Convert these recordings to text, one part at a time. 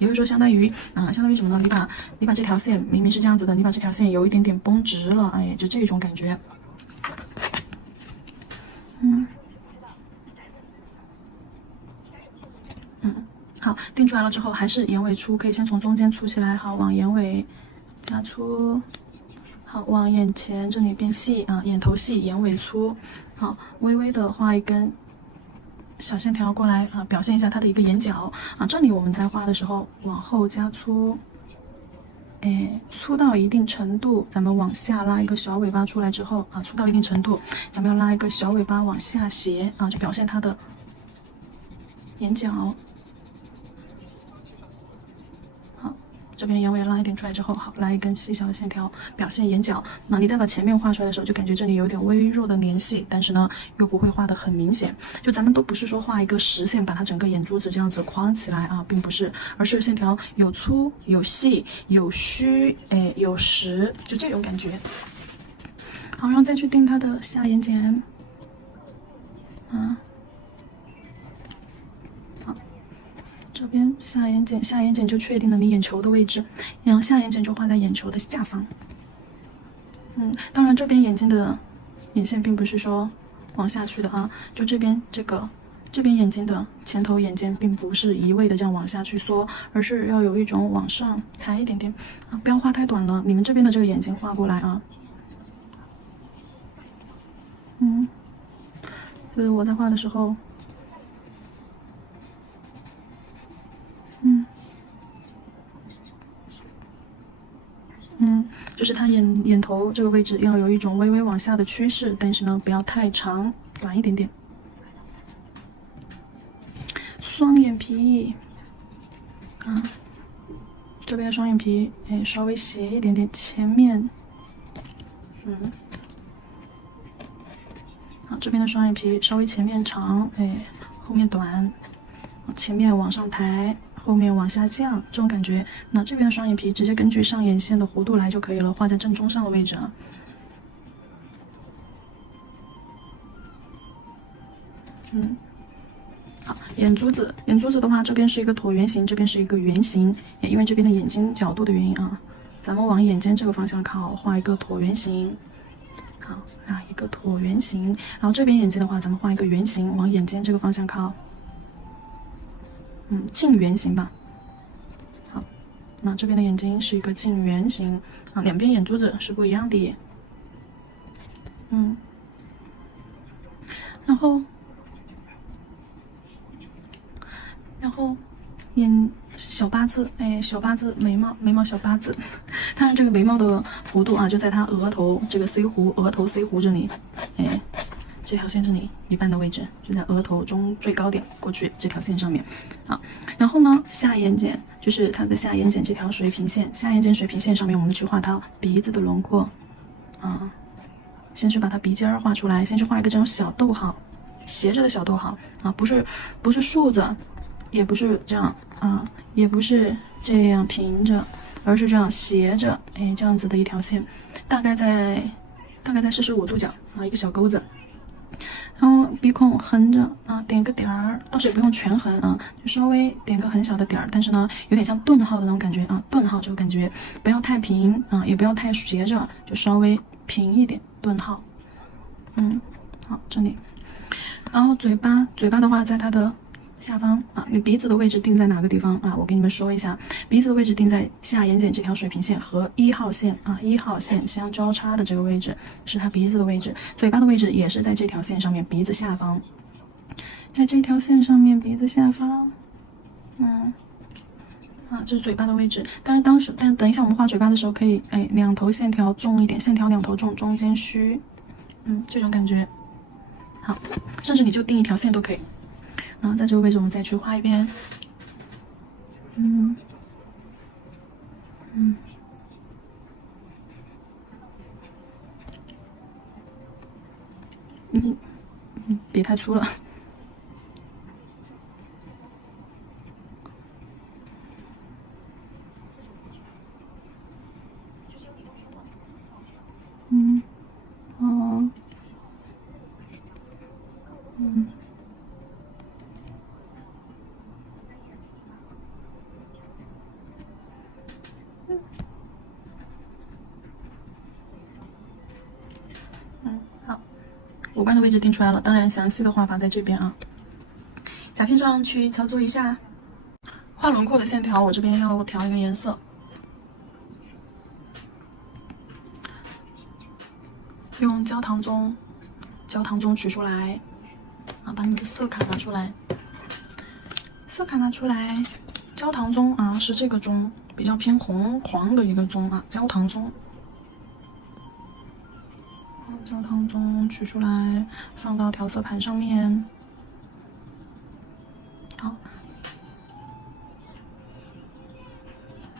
也就是说相当于什么呢？你把这条线明明是这样子的，你把这条线有一点点绷直了，哎，就这种感觉。好，定出来了之后，还是眼尾粗，可以先从中间粗起来，好，往眼尾加粗，好，往眼前这里变细啊，眼头细，眼尾粗，好，微微的画一根小线条过来啊，表现一下它的一个眼角啊。这里我们在画的时候往后加粗，哎，粗到一定程度，咱们往下拉一个小尾巴出来之后啊，粗到一定程度，咱们要拉一个小尾巴往下斜啊，就表现它的眼角。这边眼尾拉一点出来之后，好，来一根细小的线条表现眼角。那你再把前面画出来的时候，就感觉这里有点微弱的联系，但是呢，又不会画得很明显。就咱们都不是说画一个实线，把它整个眼珠子这样子框起来啊，并不是，而是线条有粗有细有虚，哎，有实，就这种感觉。好，然后再去定它的下眼睑，啊。这边下眼睑就确定了你眼球的位置，然后下眼睑就画在眼球的下方。当然这边眼睛的眼线并不是说往下去的啊，就这边眼睛的前头眼尖并不是一味的这样往下去缩，而是要有一种往上抬一点点啊，不要画太短了。你们这边的这个眼睛画过来啊，就是我在画的时候。就是它眼头这个位置要有一种微微往下的趋势，但是呢不要太长，短一点点。双眼皮啊，这边的双眼皮哎稍微斜一点点，前面好，这边的双眼皮稍微前面长，哎后面短，前面往上抬。后面往下降，这种感觉。那这边的双眼皮直接根据上眼线的弧度来就可以了，画在正中上的位置啊。好，眼珠子的话，这边是一个椭圆形，这边是一个圆形，因为这边的眼睛角度的原因啊，咱们往眼尖这个方向靠，画一个椭圆形。好，啊，一个椭圆形。然后这边眼睛的话，咱们画一个圆形，往眼尖这个方向靠。近圆形吧。好，那这边的眼睛是一个近圆形啊，两边眼珠子是不一样的。然后眼小八字，哎，小八字眉毛小八字，当然这个眉毛的弧度啊，就在它额头这个 C 弧，额头 C 弧这里，哎。这条线这里一半的位置，就在额头中最高点过去这条线上面，啊，然后呢，下眼睑就是它的下眼睑这条水平线，下眼睑水平线上面我们去画它鼻子的轮廓，啊，先去把它鼻尖画出来，先去画一个这种小逗号，斜着的小逗号啊，不是竖着，也不是这样啊，也不是这样平着，而是这样斜着，哎，这样子的一条线，大概在45度角啊，一个小钩子。然后鼻孔横着啊，点个点儿，倒是也不用全横啊，就稍微点个很小的点儿，但是呢，有点像顿号的那种感觉啊，顿号这个感觉，不要太平啊，也不要太斜着，就稍微平一点，顿号。好，这里。然后嘴巴的话，在它的下方啊，你鼻子的位置定在哪个地方啊？我给你们说一下，鼻子的位置定在下眼睑这条水平线和1号线啊，1号线相交叉的这个位置是它鼻子的位置，嘴巴的位置也是在这条线上面，鼻子下方，在这条线上面鼻子下方，这是嘴巴的位置。但等一下我们画嘴巴的时候，可以两头线条重一点，线条两头重，中间虚，这种感觉。好，甚至你就定一条线都可以。然后在这个位置我们再去画一遍，别太粗了。好，五官的位置定出来了，当然详细的画法在这边啊。甲片上去操作一下，画轮廓的线条，我这边要调一个颜色，用焦糖中取出来，啊，把你的色卡拿出来，色卡拿出来，焦糖中啊是这个中，比较偏红黄的一个中啊，焦糖中。焦糖中取出来，放到调色盘上面。好，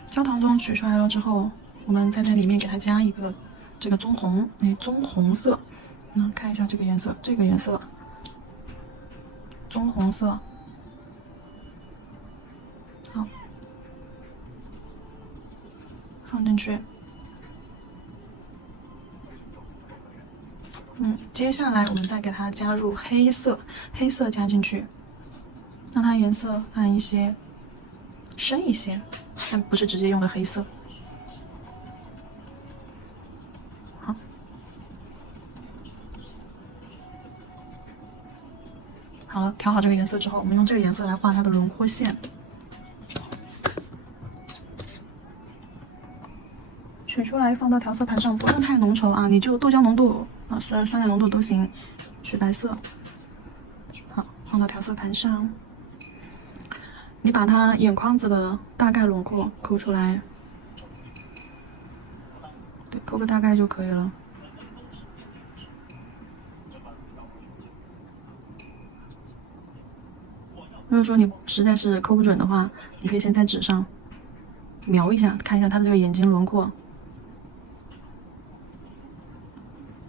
焦糖中取出来了之后，我们再在里面给它加一个这个棕红，棕红色。看一下这个颜色，这个颜色，棕红色。好，放进去。接下来我们再给它加入黑色，黑色加进去，让它颜色暗一些，深一些，但不是直接用的黑色。好，好了，调好这个颜色之后，我们用这个颜色来画它的轮廓线。取出来放到调色盘上，不用太浓稠啊，你就豆浆浓度啊，酸奶浓度都行。取白色，好，放到调色盘上。你把它眼眶子的大概轮廓抠出来，对，抠个大概就可以了。如果说你实在是抠不准的话，你可以先在纸上描一下，看一下它的这个眼睛轮廓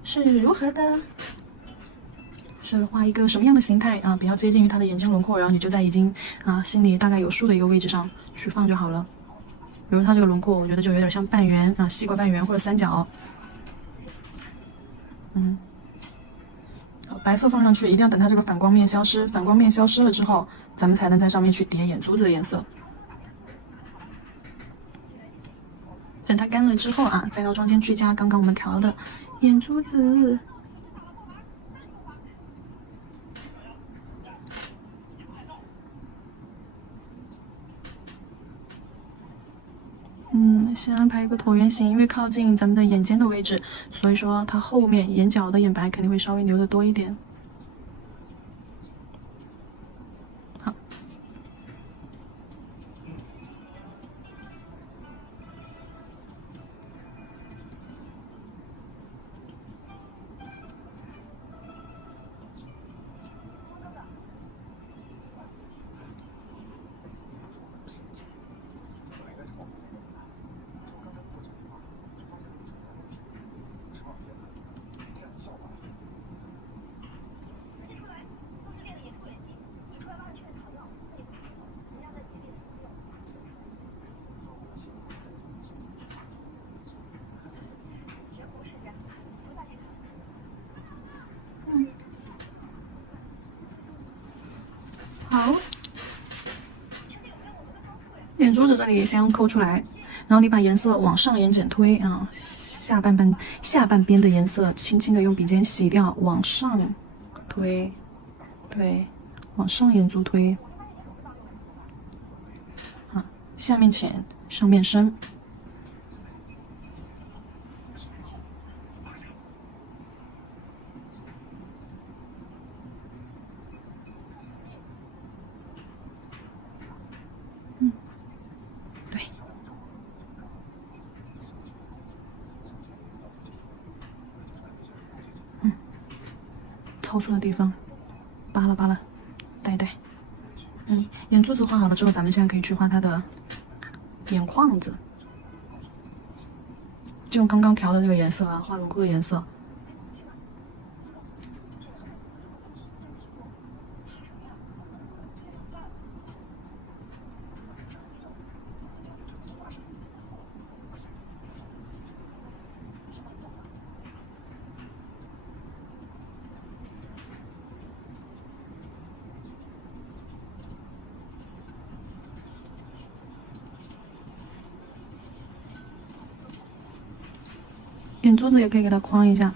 是如何的，是画一个什么样的形态啊？比较接近于它的眼睛轮廓，然后你就在已经心里大概有数的一个位置上去放就好了。比如它这个轮廓，我觉得就有点像半圆啊，西瓜半圆或者三角。白色放上去，一定要等它这个反光面消失。反光面消失了之后，咱们才能在上面去叠眼珠子的颜色。等它干了之后啊，再到中间去加刚刚我们调的眼珠子。先安排一个椭圆形，因为靠近咱们的眼尖的位置，所以说它后面眼角的眼白肯定会稍微留的多一点。好，好，眼珠子这里先抠出来，然后你把颜色往上眼睑推啊，下半边的颜色轻轻的用笔尖洗掉，往上推，往上眼珠推，啊，下面浅，上面深。对，超出的地方扒拉，带。眼珠子画好了之后，咱们现在可以去画它的眼眶子，就用刚刚调的这个颜色啊，画轮廓的颜色。眼珠子也可以给它框一下。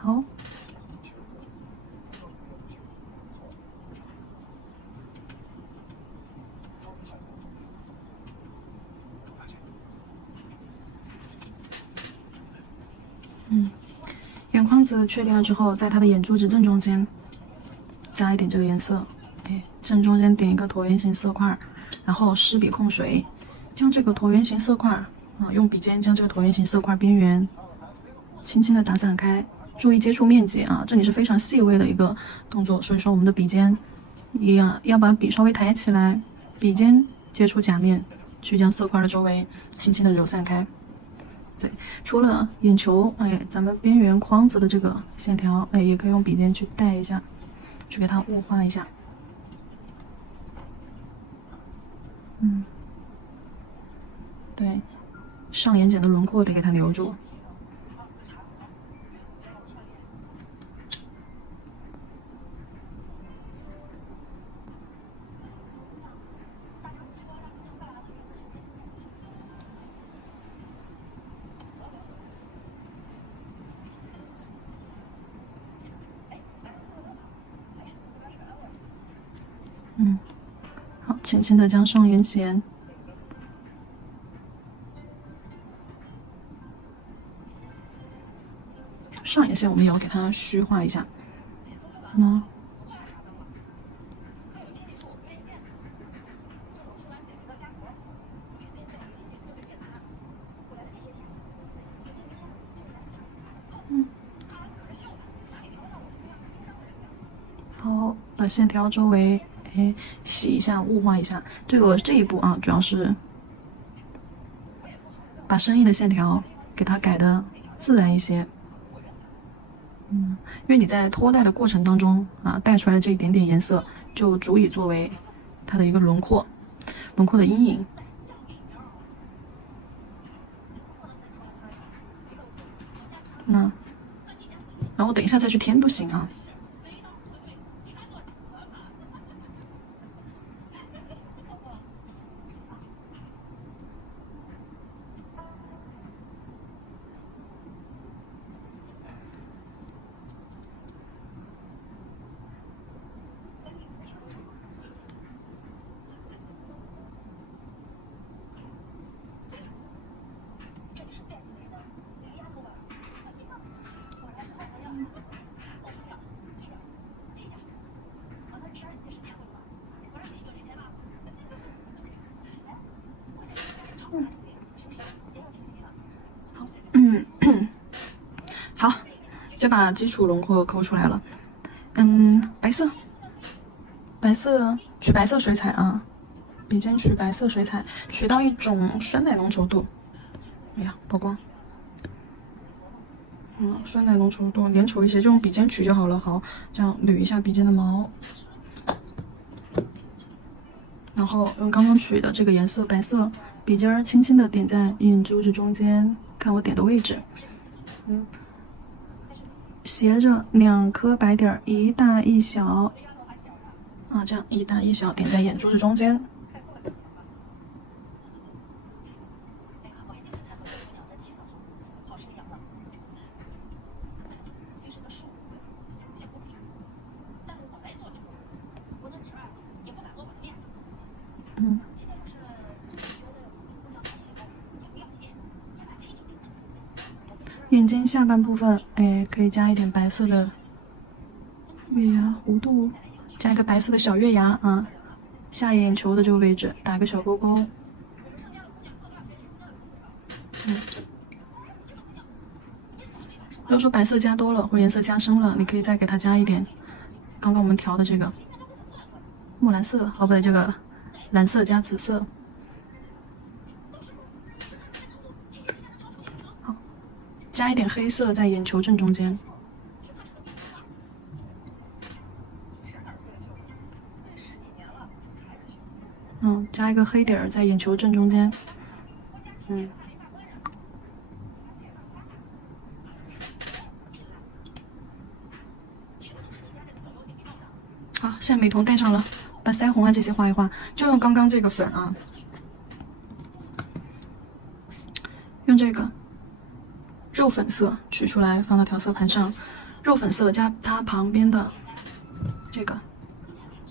好，眼眶子确定了之后，在它的眼珠子正中间加一点这个颜色，哎，正中间点一个椭圆形色块，然后湿笔控水，将这个椭圆形色块用笔尖将这个椭圆形色块边缘轻轻的打散开，注意接触面积啊，这里是非常细微的一个动作，所以说我们的笔尖也要把笔稍微抬起来，笔尖接触甲面，去将色块的周围轻轻的揉散开。对，除了眼球，哎，咱们边缘框子的这个线条，哎，也可以用笔尖去带一下，去给它雾化一下。对，上眼睑的轮廓得给它留住。好，轻轻的将上眼睑我们也要给它虚化一下。好，把线条周围洗一下，雾化一下。这一步啊，主要是把生硬的线条给它改的自然一些。因为你在脱带的过程当中啊，带出来的这一点点颜色就足以作为它的一个轮廓的阴影。然后等一下再去添不行啊。好，就把基础轮廓抠出来了。白色取白色水彩啊，笔尖取白色水彩，取到一种酸奶浓稠度。哎呀，曝光。酸奶浓稠度，粘稠一些，就用笔尖取就好了。好，这样捋一下笔尖的毛，然后用刚刚取的这个颜色白色，笔尖轻轻的点在眼珠子中间，看我点的位置。斜着2颗白点，一大一小，这样一大一小点在眼珠子中间。眼睛下半部分，可以加一点白色的月牙弧度，加一个白色的小月牙啊，下眼球的这个位置打个小勾勾。如果说白色加多了或者颜色加深了，你可以再给它加一点刚刚我们调的这个木蓝色，不对，这个蓝色加紫色。加一点黑色在眼球正中间。加一个黑点儿在眼球正中间。好，现在美瞳戴上了，把腮红啊这些画一画，就用刚刚这个粉啊，用这个肉粉色取出来放到调色盘上，肉粉色加它旁边的这个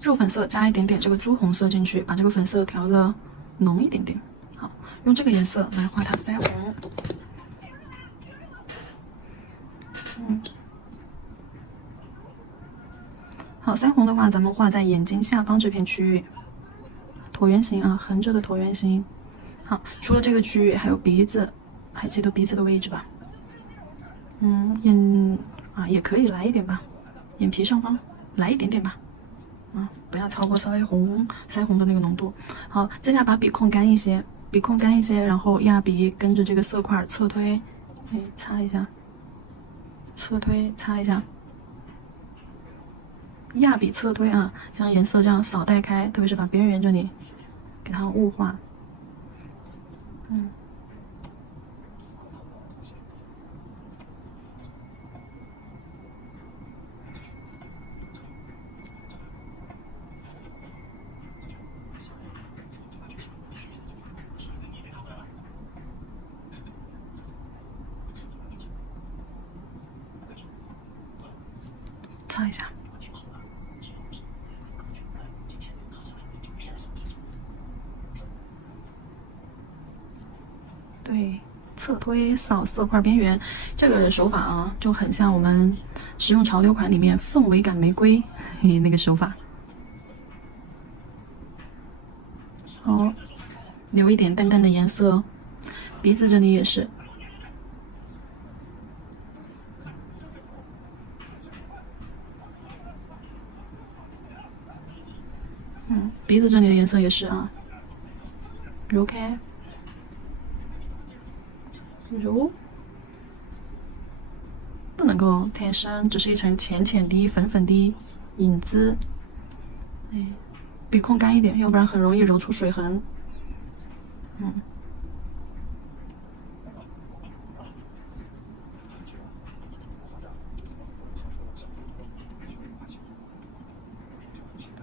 肉粉色加一点点这个朱红色进去，把这个粉色调的浓一点点。好，用这个颜色来画它腮红。好，腮红的话，咱们画在眼睛下方这片区域，椭圆形啊，横着的椭圆形。好，除了这个区域，还有鼻子，还记得鼻子的位置吧？眼啊也可以来一点吧，眼皮上方来一点点吧，不要超过腮红的那个浓度。好，接下来把笔控干一些，然后压笔跟着这个色块侧推，擦一下，侧推擦一下。压笔侧推啊，将颜色这样扫带开，特别是把边缘这里给它雾化。擦一下。对，侧推扫色块边缘，这个手法啊，就很像我们实用潮流款里面氛围感玫瑰那个手法。好，留一点淡淡的颜色，鼻子这里也是。鼻子这里的颜色也是啊，揉开。揉，不能够太深，只是一层浅浅的、粉粉的影子。笔控干一点，要不然很容易揉出水痕。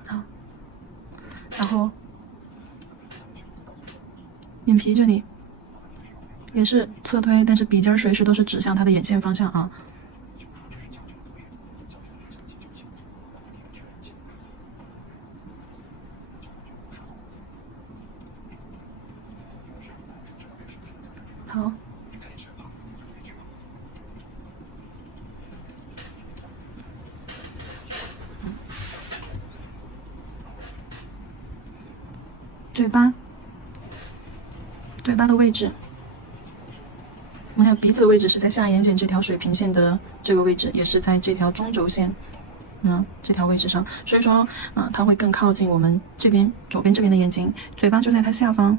好，然后眼皮这里。也是侧推，但是笔尖随时都是指向它的眼线方向啊。好，嘴巴的位置。我们看鼻子的位置是在下眼睑这条水平线的这个位置，也是在这条中轴线，这条位置上，所以说，它会更靠近我们这边左边这边的眼睛，嘴巴就在它下方。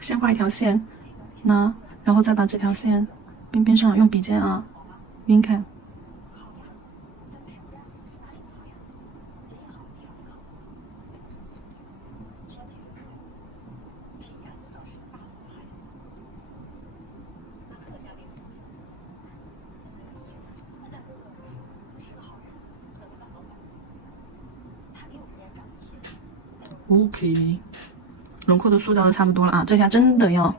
先画一条线，然后再把这条线边边上用笔尖啊晕开。OK， 轮廓都塑造的差不多了啊，这下真的要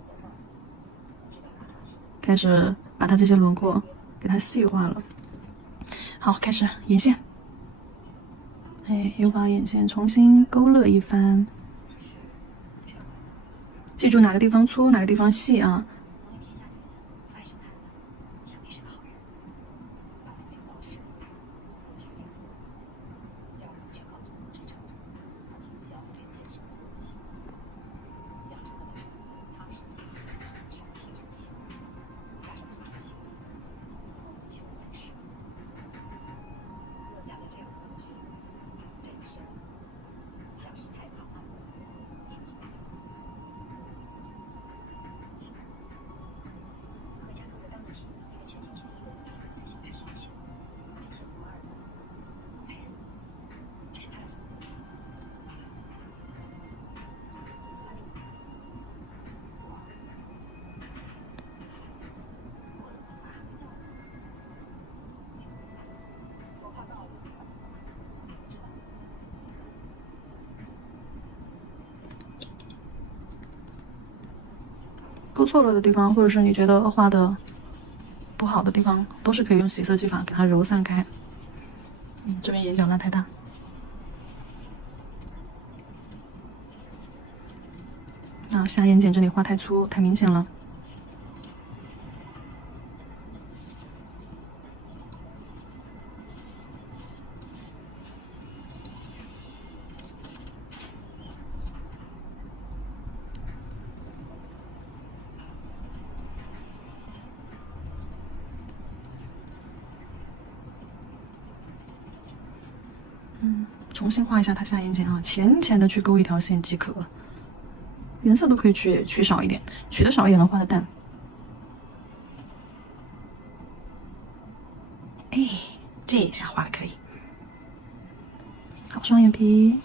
开始把它这些轮廓给它细化了。好，开始眼线，又把眼线重新勾勒一番，记住哪个地方粗，哪个地方细啊。勾错了的地方，或者是你觉得画的不好的地方，都是可以用洗色技法给它揉散开。这边眼角拉太大。那下眼睑这里画太粗，太明显了。重新画一下它下眼睑啊，浅浅的去勾一条线即可。颜色都可以取少一点，取的少也能画的淡。哎，这一下画的可以。好，双眼皮。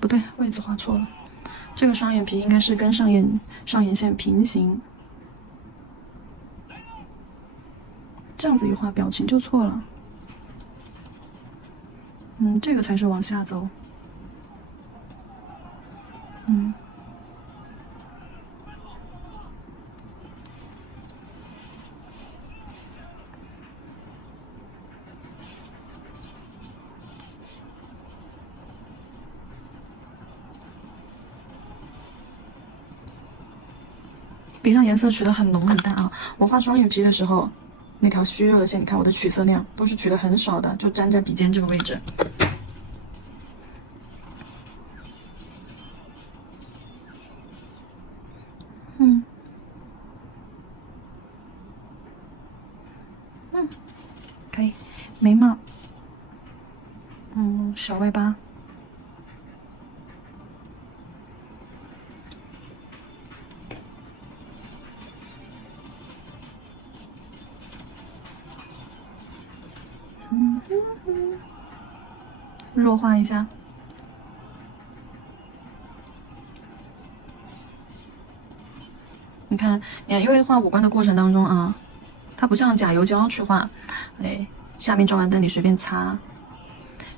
不对，位置画错了。这个双眼皮应该是跟上眼线平行，这样子一画表情就错了。这个才是往下走。笔上颜色取得很浓很淡啊！我画双眼皮的时候，那条虚弱的线，你看我的取色量都是取的很少的，就粘在笔尖这个位置。可以，眉毛，小外八。弱化一下。你看，因为画五官的过程当中啊，它不像甲油胶去画，下面照完灯你随便擦。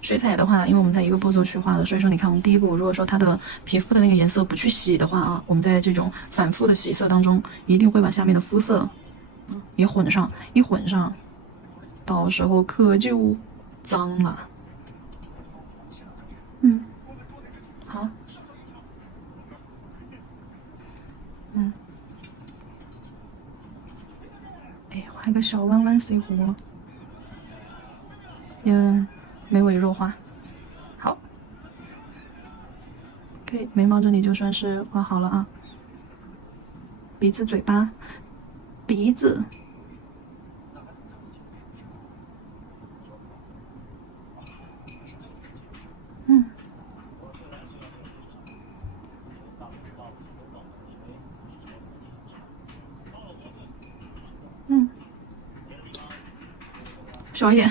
水彩的话，因为我们在一个步骤去画的，所以说你看我们第一步，如果说它的皮肤的那个颜色不去洗的话啊，我们在这种反复的洗色当中，一定会把下面的肤色也混上，一混上，到时候可就脏了。好，画一个小弯弯 C 弧，眉尾弱化。好，可以，眉毛这里就算是画好了啊。鼻子、嘴巴，鼻子。小眼，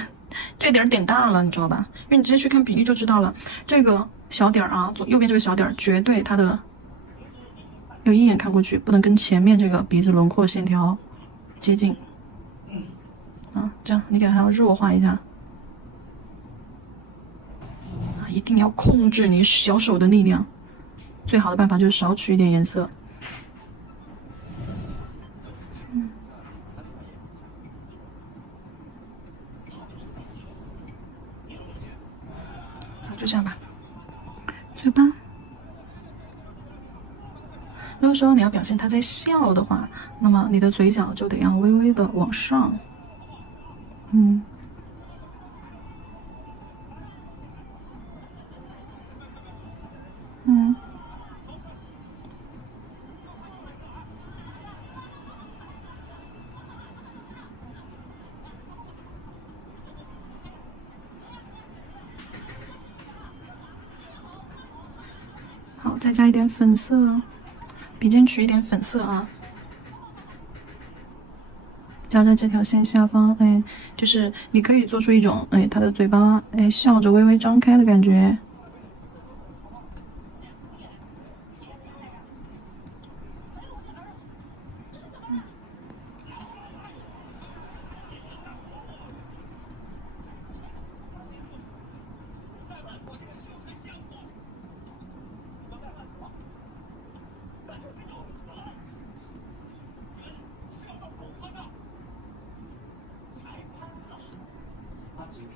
这点点大了，你知道吧？因为你直接去看比例就知道了。这个小点啊，右边这个小点绝对它的要一眼看过去，不能跟前面这个鼻子轮廓线条接近。这样你给它弱化一下。一定要控制你小手的力量。最好的办法就是少取一点颜色。就这样吧。嘴巴，如果说你要表现他在笑的话，那么你的嘴角就得要微微的往上。好，再加一点粉色，笔尖取一点粉色啊，加在这条线下方，就是你可以做出一种，他的嘴巴，笑着微微张开的感觉。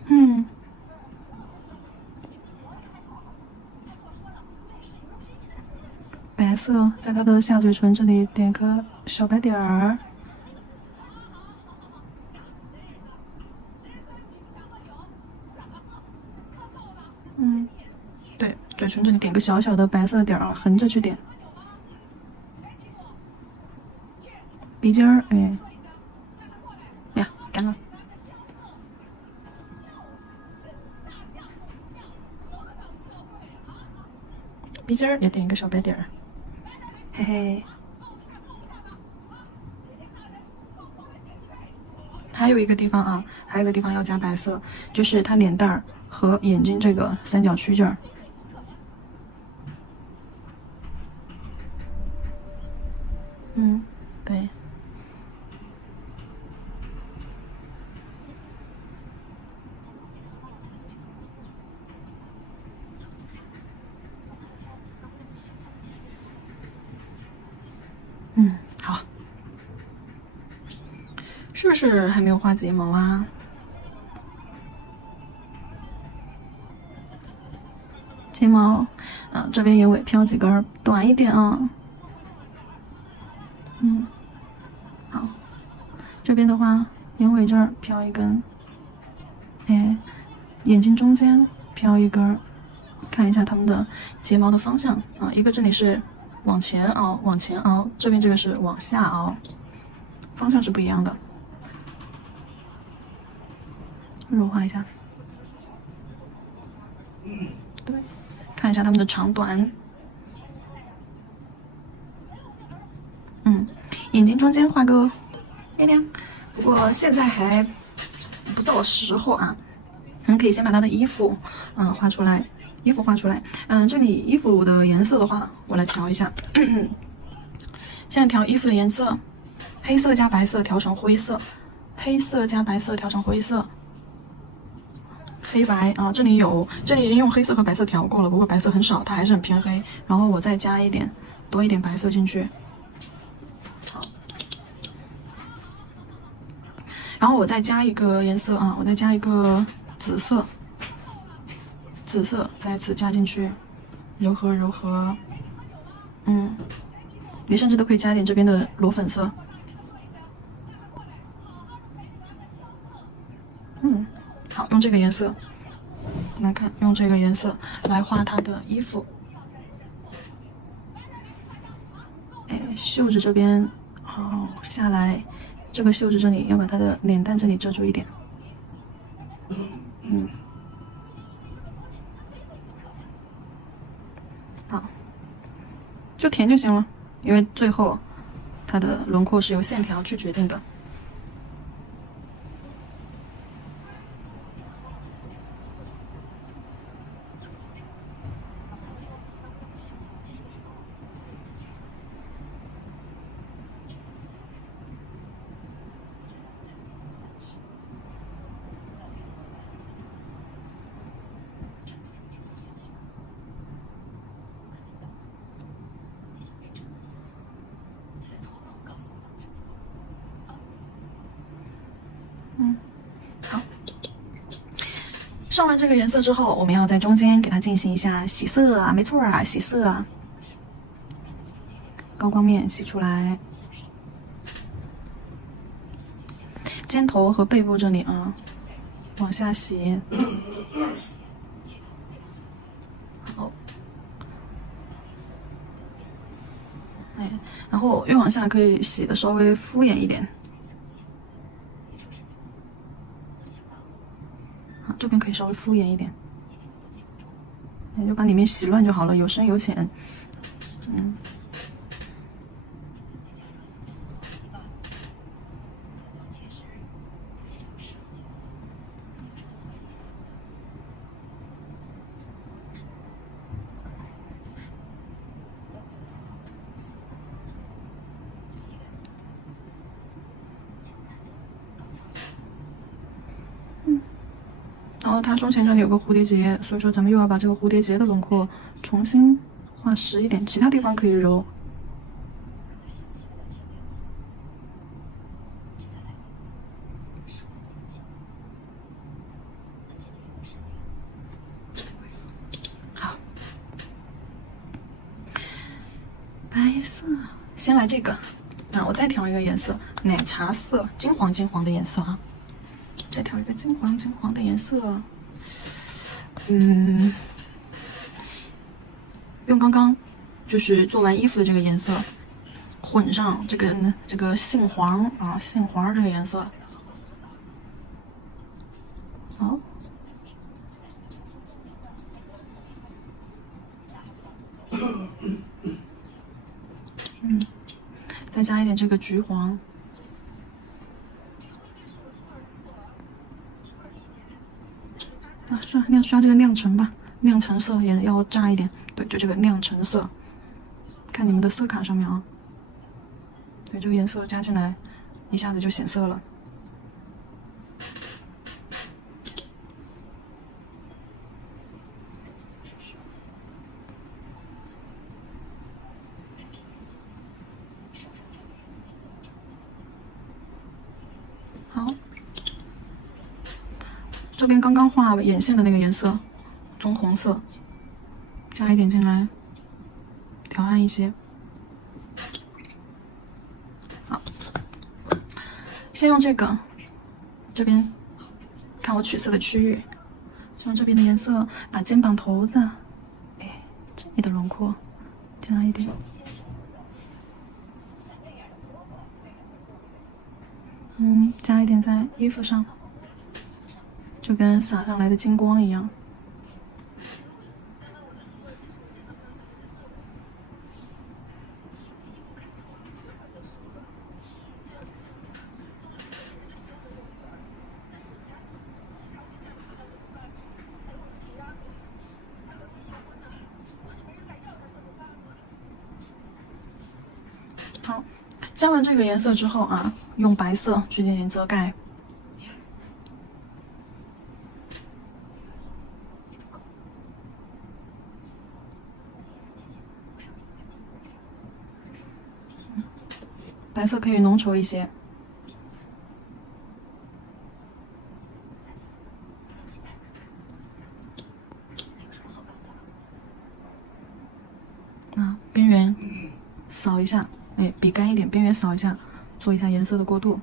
嗯，白色在他的下嘴唇这里点个小白点儿。嗯，对，嘴唇这里点个小小的白色点儿，横着去点。鼻尖儿，哎，呀，干了。鼻尖儿也点一个小白点儿，嘿嘿。还有一个地方啊，还有一个地方要加白色，就是他脸蛋儿和眼睛这个三角区这儿。嗯，对。嗯，好。是不是还没有画睫毛啊？睫毛，这边眼尾飘几根短一点啊。嗯，好。这边的话，眼尾这儿飘一根，哎，眼睛中间飘一根，看一下它们的睫毛的方向啊。一个这里是往前凹，往前凹，这边这个是往下凹，方向是不一样的。弱化一下。对，看一下它们的长短。眼睛中间画个月亮，不过现在还不到时候啊。可以先把它的衣服，画出来。衣服画出来。这里衣服的颜色的话，我来调一下。现在调衣服的颜色，黑色加白色调成灰色，黑色加白色调成灰色。黑白啊，这里用黑色和白色调过了，不过白色很少，它还是很偏黑。然后我再加一点，多一点白色进去。好，然后我再加一个颜色啊，我再加一个紫色，紫色再次加进去，柔和柔和。你甚至都可以加一点这边的裸粉色。好，用这个颜色来看，用这个颜色来画它的衣服。哎，袖子这边好下来，这个袖子这里要把它的脸蛋这里遮住一点。好，就填就行了，因为最后它的轮廓是由线条去决定的。好。上完这个颜色之后，我们要在中间给它进行一下洗色啊，没错啊，洗色啊，高光面洗出来，肩头和背部这里啊，往下洗。好，哎，然后越往下可以洗的稍微敷衍一点。这边可以稍微敷衍一点，就把里面洗乱就好了，有深有浅。然后它胸前这里有个蝴蝶结，所以说咱们又要把这个蝴蝶结的轮廓重新画实一点，其他地方可以揉。先来这个，我再调一个颜色，奶茶色，金黄的颜色啊，再调一个金黄的颜色，用刚刚就是做完衣服的这个颜色，混上这个杏黄啊，杏黄这个颜色，好。再加一点这个橘黄，刷这个亮橙吧，亮橙色也要炸一点，对，就这个亮橙色，看你们的色卡上面啊，对，这个颜色加进来，一下子就显色了。好，这边刚刚画眼线的那个颜色，棕红色，加一点进来，调暗一些。好，先用这个，这边看我取色的区域，用这边的颜色把肩膀头子，这里的轮廓加一点。加一点在衣服上，就跟洒上来的金光一样。好，加完这个颜色之后啊，用白色去进行遮盖。白色可以浓稠一些。边缘扫一下，比干一点，边缘扫一下，做一下颜色的过渡。